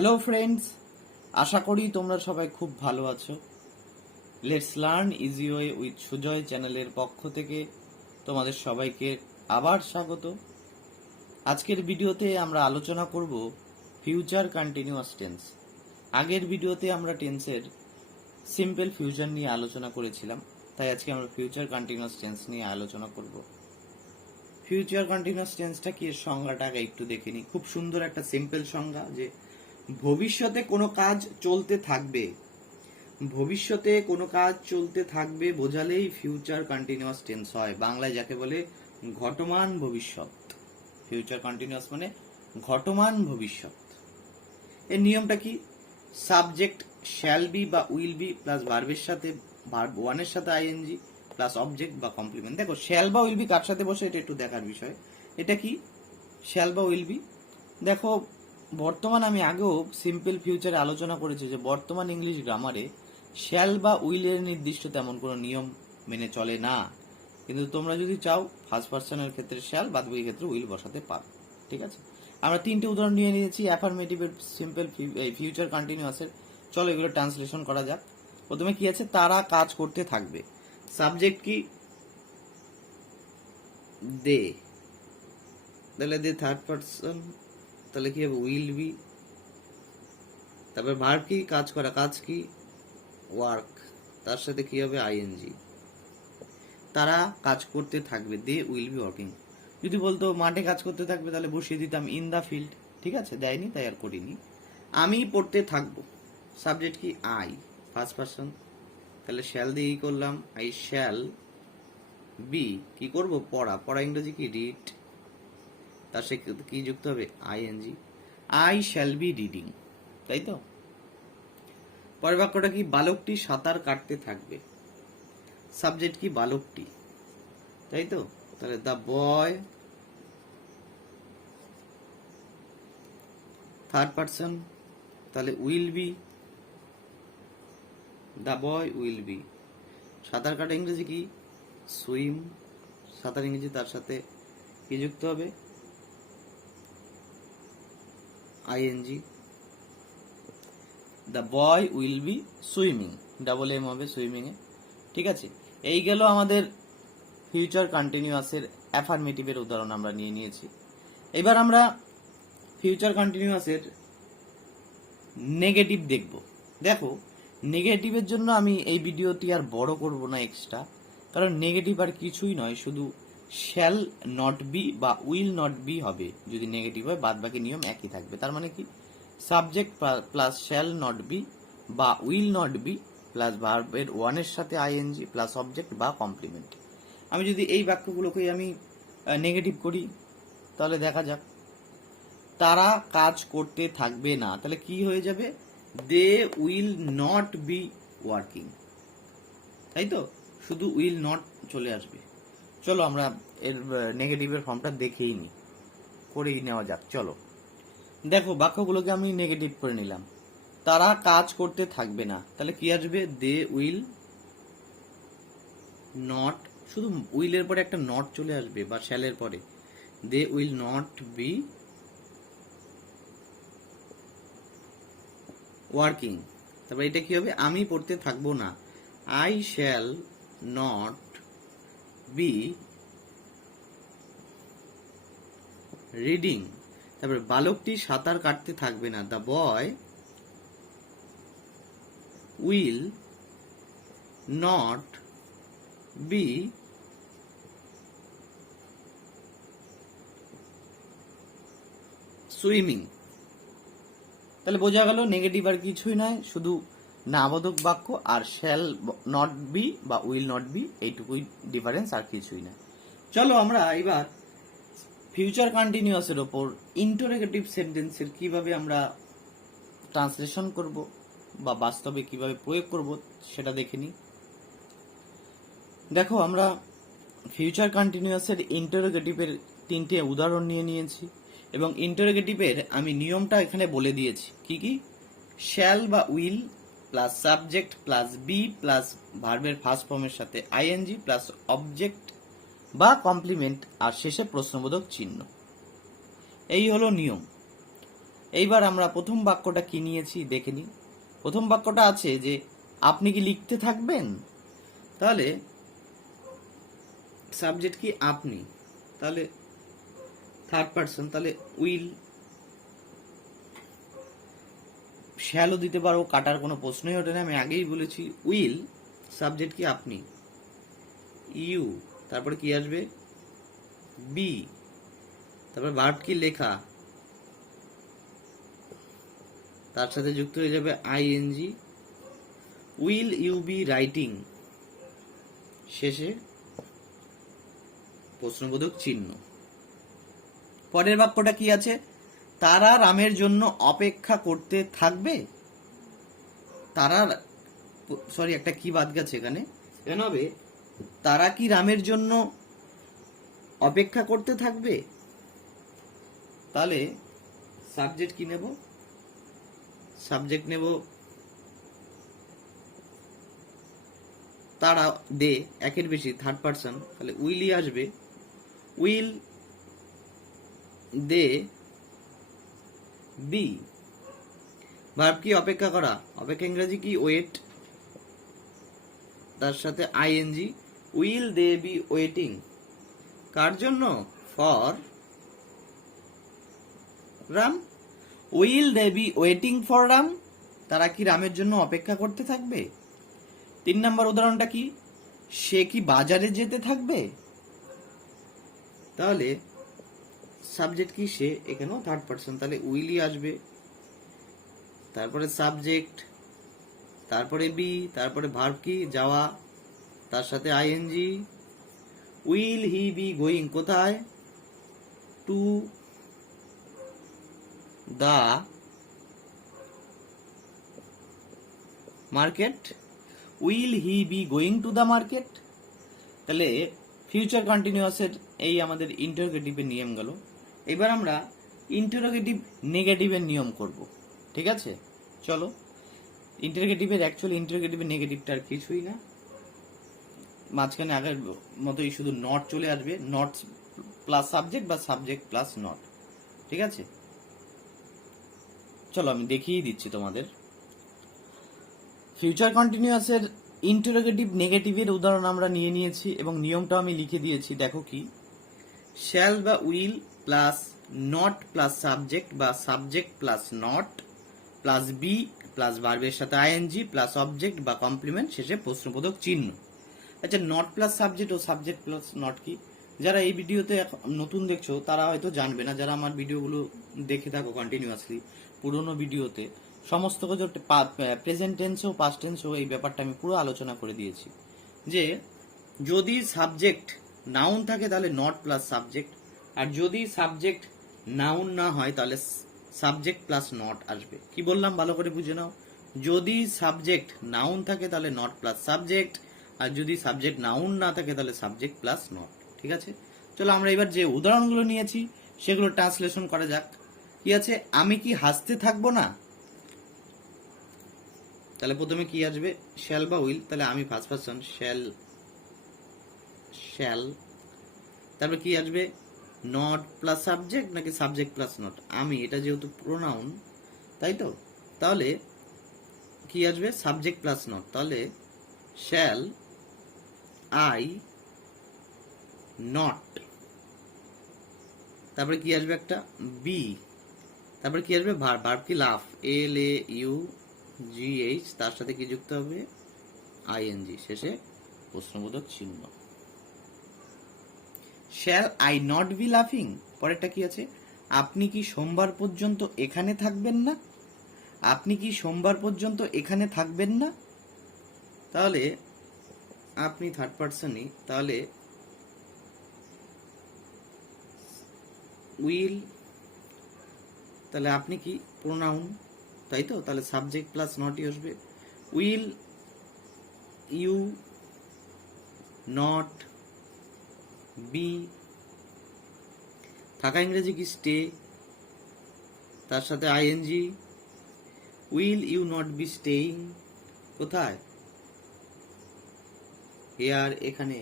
Hello friends, আশা করি তোমরা সবাই খুব ভালো আছো। Let's learn easy way with Sujoy চ্যানেলের পক্ষ থেকে তোমাদের সবাইকে আবার স্বাগত। আজকের ভিডিওতে আমরা আলোচনা করব ফিউচার কন্টিনিউয়াস টেন্স। আগের ভিডিওতে আমরা টেন্সের সিম্পল ফিউচার নিয়ে আলোচনা করেছিলাম, তাই আজকে আমরা ফিউচার কন্টিনিউয়াস টেন্স নিয়ে আলোচনা করব। ফিউচার কন্টিনিউয়াস টেন্সটা কি, এর সংজ্ঞাটাকে একটু দেখে নিই। খুব সুন্দর একটা সিম্পল সংজ্ঞা, যে ভবিষ্যতে কোনো কাজ চলতে থাকবে, ভবিষ্যতে কোনো কাজ চলতে থাকবে বোঝালেই ফিউচার কন্টিনিউয়াস টেন্স হয়। বাংলায় যাকে বলে ঘটমান ভবিষ্যৎ। ফিউচার কন্টিনিউয়াস মানে ঘটমান ভবিষ্যৎ। এর নিয়মটা কি? সাবজেক্ট শ্যাল বি বা উইল বি প্লাস ভার্বের সাথে, ভার্ব ওয়ানের সাথে আইএনজি প্লাস অবজেক্ট বা কমপ্লিমেন্ট। দেখো শ্যাল বা উইল বি কার সাথে বসে, এটা একটু দেখার বিষয়। এটা কি শ্যাল বা উইল বি? দেখো, বর্তমান আমি আগেও সিম্পল ফিউচারে আলোচনা করেছি যে বর্তমান ইংলিশ গ্রামারে শ্যাল বা উইলের নির্দিষ্ট তেমন কোনো নিয়ম মেনে চলে না, কিন্তু তোমরা যদি চাও ফার্স্ট পার্সনের ক্ষেত্রে শ্যাল, বাদ বাকি ক্ষেত্রে উইল বসাতে পারো। ঠিক আছে, আমরা তিনটে উদাহরণ নিয়ে নিয়েছি অ্যাফার্মেটিভের সিম্পল ফিউচার কন্টিনিউয়াসের। চলো এগুলো ট্রান্সলেশন করা যাক। প্রথমে কি আছে? তারা কাজ করতে থাকবে। সাবজেক্ট কি? দে, তাহলে দে থার্ড পার্সন, তাহলে কি হবে? Will be. তারপর ভার্ব কি? কাজ করা, কাজ কি? ওয়ার্ক, তার সাথে কি হবে? আইএনজি। তারা কাজ করতে থাকবে, দে উইল বি ওয়ার্কিং। যদি বলতো মাঠে কাজ করতে থাকবে, তাহলে বসিয়ে দিতাম ইন দা ফিল্ড। ঠিক আছে, দেয়নি তাই আর করিনি। আমি পড়তে থাকবো, সাবজেক্ট কি? আই, ফার্স্ট পার্সন, তাহলে শ্যাল দিয়ে কি করলাম? আই শ্যাল বি কি করব? পড়া। পড়া ইংরেজি কি? রিড, তার সাথে কি যুক্ত হবে? ING. I shall be reading, তাই তো? পরের বাক্যটা কি? বালকটি সাঁতার কাটতে থাকবে, সাবজেক্ট কি? বালকটি, তাই তো? তাহলে দ্য বয়, থার্ড পার্সন, তাহলে will be, the boy will B. সাঁতার কাটা ইংরেজি কি? সুইম, সাঁতার ইংরেজি, তার সাথে কি যুক্ত হবে? ING. The boy will be swimming, double M হবে সুইমিং এ। ঠিক আছে, এই গেল আমাদের ফিউচার কন্টিনিউয়াসের অ্যাফার্মেটিভের উদাহরণ আমরা নিয়ে নিয়েছি। এবার আমরা ফিউচার কন্টিনিউয়াসের নেগেটিভ দেখব। দেখো, নেগেটিভের জন্য আমি এই ভিডিওটি আর বড় করব না এক্সট্রা, কারণ নেগেটিভ আর কিছুই নয়, শুধু শ্যাল নট বি বা উইল নট বি হবে। যদি নেগেটিভ হয় বাদ বাকি নিয়ম একই থাকবে। তার মানে কি? Subject plus shall not be বা উইল নট বি প্লাস ভার্বের ওয়ানের সাথে আইএনজি প্লাস অবজেক্ট বা কমপ্লিমেন্ট। আমি যদি এই বাক্যগুলোকে আমি নেগেটিভ করি, তাহলে দেখা যাক। তারা কাজ করতে থাকবে না, তাহলে কি হয়ে যাবে? They will not be working, তাই তো? শুধু উইল নট চলে আসবে। চলো আমরা এর নেগেটিভের ফর্মটা দেখেই নি, করেই নেওয়া যাক। চলো দেখো, বাক্যগুলোকে আমি নেগেটিভ করে নিলাম। তারা কাজ করতে থাকবে না, তাহলে কি আসবে? দে উইল নট, শুধু উইলের পরে একটা নট চলে আসবে বা শ্যালের পরে। They will not be working. তারপর এটা কি হবে? আমি পড়তে থাকবো না, I shall not be reading. তারপর বালকটি সাঁতার কাটতে থাকবে না, the boy will not be swimming. তাহলে বোঝা গেল নেগেটিভ আর কিছুই নয়, শুধু নাবোধক বাক্য আর শ্যাল নট বি বা উইল নট বি, এইটুকুই ডিফারেন্স, আর কিছুই না। চলো আমরা এবার ফিউচার কন্টিনিউয়াসের ওপর ইন্টারোগেটিভ সেন্টেন্সের কিভাবে আমরা ট্রান্সলেশন করব বা বাস্তবে কিভাবে প্রয়োগ করব সেটা দেখে নিই। দেখো, আমরা ফিউচার কন্টিনিউয়াসের ইন্টারোগেটিভের তিনটে উদাহরণ নিয়ে নিয়েছি, এবং ইন্টারোগেটিভের আমি নিয়মটা এখানে বলে দিয়েছি। কি কি? শ্যাল বা will plus subject plus be plus ভার্বের ফার্স্ট ফর্মের সাথে আইএনজি প্লাস অবজেক্ট বা কমপ্লিমেন্ট, আর শেষে প্রশ্নবোধক চিহ্ন। এই হলো নিয়ম। এইবার আমরা প্রথম বাক্যটা কি নিয়েছি দেখে নিই। প্রথম বাক্যটা আছে যে আপনি কি লিখতে থাকবেন, তাহলে সাবজেক্ট কি আপনি, তাহলে থার্ড পারসন, তাহলে উইল, শ্যালও দিতে পারো, কাটার কোনো প্রশ্নই ওঠে না, আমি আগেই বলেছি উইল, সাবজেক্ট কি আপনি, ইউ, তারপরে কি আসবে বি, তারপরে ভার্ব কি লেখা, তার সাথে যুক্ত হয়ে যাবে ING, will you be writing, শেষে প্রশ্নবোধক চিহ্ন। পরের বাক্যটা কি আছে, তারা রামের জন্য অপেক্ষা করতে থাকবে, তারা, সরি একটা কি বাদ গেছে এখানে, এখানে হবে তারা কি রামের জন্য অপেক্ষা করতে থাকবে, তাহলে সাবজেক্ট কি নেব, সাবজেক্ট নেব তারা, দে, একের বেশি, থার্ড পারসন, তাহলে উইলই আসবে, উইল দে বি, ভার্ব কি অপেক্ষা করা, অপেক্ষা ইংরেজি কি ওয়েট, তার সাথে ING, will they be waiting, কার জন্য, for Ram, will they be waiting for Ram, তারা কি রামের জন্য অপেক্ষা করতে থাকবে। 3 নম্বর উদাহরণটা কি, সে কি বাজারে যেতে থাকবে, তাহলে সাবজেক্ট কি সে, এখানেও থার্ড পারসন, তাহলে উইলই আসবে, তারপরে সাবজেক্ট, তারপরে বি, তারপরে ভার্ব কি যাওয়া, তার সাথে ING, will he be going কোথায়, to the market, will he be going to the market. তাহলে ফিউচার কন্টিনিউয়াসের এই আমাদের ইন্টারোগেটিভের নিয়ম গেল। এবার আমরা ইন্টারোগেটিভ নেগেটিভের নিয়ম করব, ঠিক আছে। চলো, ইন্টারোগেটিভের অ্যাকচুয়ালি ইন্টারোগেটিভের নেগেটিভটা আর কিছুই না, মাঝখানে আগের মতোই শুধু নট চলে আসবে, নট প্লাস সাবজেক্ট বা সাবজেক্ট প্লাস নট, ঠিক আছে। চলো আমি দেখিয়ে দিচ্ছি তোমাদের। ফিউচার কন্টিনিউয়াসের ইন্টারোগেটিভ নেগেটিভের উদাহরণ আমরা নিয়ে নিয়েছি এবং নিয়মটা আমি লিখে দিয়েছি, দেখো কি, শ্যাল বা will plus not plus subject বা subject plus not plus be plus ভার্বের সাথে আইএনজি প্লাস অবজেক্ট বা কমপ্লিমেন্ট, শেষে প্রশ্নবোধক চিহ্ন। আচ্ছা, নট প্লাস সাবজেক্ট ও সাবজেক্ট প্লাস নট কি, যারা এই ভিডিওতে নতুন দেখছো তারা হয়তো জানবে না, যারা আমার ভিডিওগুলো দেখে থাকো কন্টিনিউয়াসলি পুরোনো ভিডিওতে সমস্ত কিছু প্রেজেন্ট টেন্স ও পাস্ট টেন্স ও এই ব্যাপারটা আমি পুরো আলোচনা করে দিয়েছি, যে যদি সাবজেক্ট নাউন থাকে তাহলে নট প্লাস সাবজেক্ট, আর যদি সাবজেক্ট নাউন না হয় তাহলে সাবজেক্ট প্লাস নট আসবে। কি বললাম ভালো করে বুঝে নাও, যদি সাবজেক্ট নাউন থাকে তাহলে নট প্লাস সাবজেক্ট, আর যদি সাবজেক্ট নাউন না থাকে তাহলে সাবজেক্ট প্লাস নট, ঠিক আছে। চলো আমরা এবার যে উদাহরণগুলো নিয়েছি সেগুলো ট্রান্সলেশন করা যাক। কি আছে, আমি কি হাসতে থাকবো না, তাহলে প্রথমে কি আসবে, শ্যাল বা উইল, তাহলে আমি ফার্স্ট পারসন, শ্যাল, শ্যাল, তারপর কি আসবে, নট প্লাস সাবজেক্ট নাকি সাবজেক্ট প্লাস নট, আমি, এটা যেহেতু প্রোনাউন তাই তো, তাহলে কি আসবে, সাবজেক্ট প্লাস নট, তাহলে শ্যাল আই নট, তারপরে কি আসবে একটা বি, তারপরে কি আসবে ভার্ব, ভার্ব কি লাফ, এল এ ইউ জি এইচ, তার সাথে কি যুক্ত হবে আইএনজি, শেষে প্রশ্নবোধক চিহ্ন। শ্যাল আই নট বি লাফিং, পরেরটা কি আছে, আপনি কি সোমবার পর্যন্ত এখানে থাকবেন না, আপনি কি সোমবার পর্যন্ত এখানে থাকবেন না, তাহলে আপনি থার্ড পারসনই, তাহলে উইল, তাহলে আপনি কি প্রোনাউন তাই তো, তাহলে সাবজেক্ট প্লাস নটই আসবে, উইল ইউ নট বি, থাকা ইংরেজি কি স্টে, তার সাথে ING, will you not be staying কোথায়, হেয়ার, এখানে,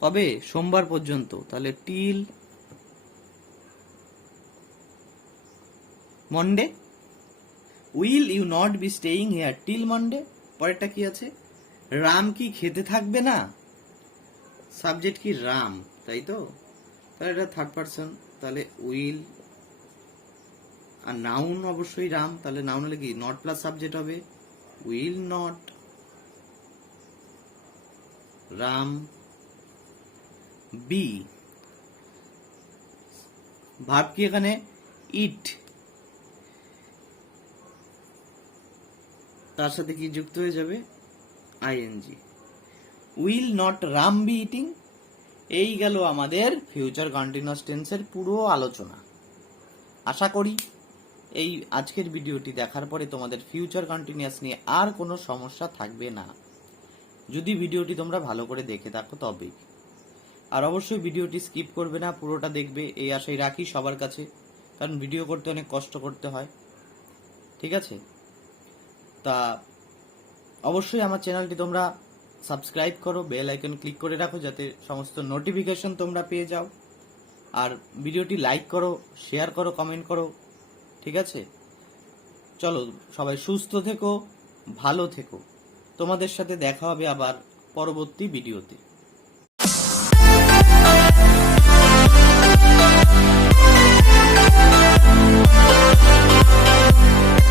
কবে, সোমবার পর্যন্ত, তাহলে till Monday, will you not be staying here till Monday. পরেরটা কি আছে, রাম কি খেতে থাকবে না, সাবজেক্ট কি রাম, তাই তো, তাহলে এটা থার্ড পারসন, তাহলে উইল, আর নাউন অবশ্যই রাম, তাহলে নাউন হলে কি নট প্লাস সাবজেক্ট হবে, will not Ram be. Verb কি এখানে ইট, তার সাথে কি যুক্ত হয়ে যাবে ING. Will not Ram be eating. এই গেল আমাদের ফিউচার কন্টিনিউয়াস টেন্সের পুরো আলোচনা। আশা করি এই আজকের ভিডিওটি দেখার পরে তোমাদের ফিউচার কন্টিনিউয়াস নিয়ে আর কোনো সমস্যা থাকবে না, যদি ভিডিওটি তোমরা ভালো করে দেখে থাকো তবেই। আর অবশ্যই ভিডিওটি স্কিপ করবে না, পুরোটা দেখবে এই আশাই রাখি সবার কাছে, কারণ ভিডিও করতে অনেক কষ্ট করতে হয়। ঠিক আছে, তা অবশ্যই আমার চ্যানেলটি তোমরা সাবস্ক্রাইব করো, বেল আইকন ক্লিক করে রাখো যাতে সমস্ত নোটিফিকেশন তোমরা পেয়ে যাও। আর ভিডিওটি লাইক করো, শেয়ার করো, কমেন্ট করো। ঠিক আছে, চলো সবাই সুস্থ থেকো, ভালো থেকো। তোমাদের সাথে দেখা হবে আবার পরবর্তী ভিডিওতে।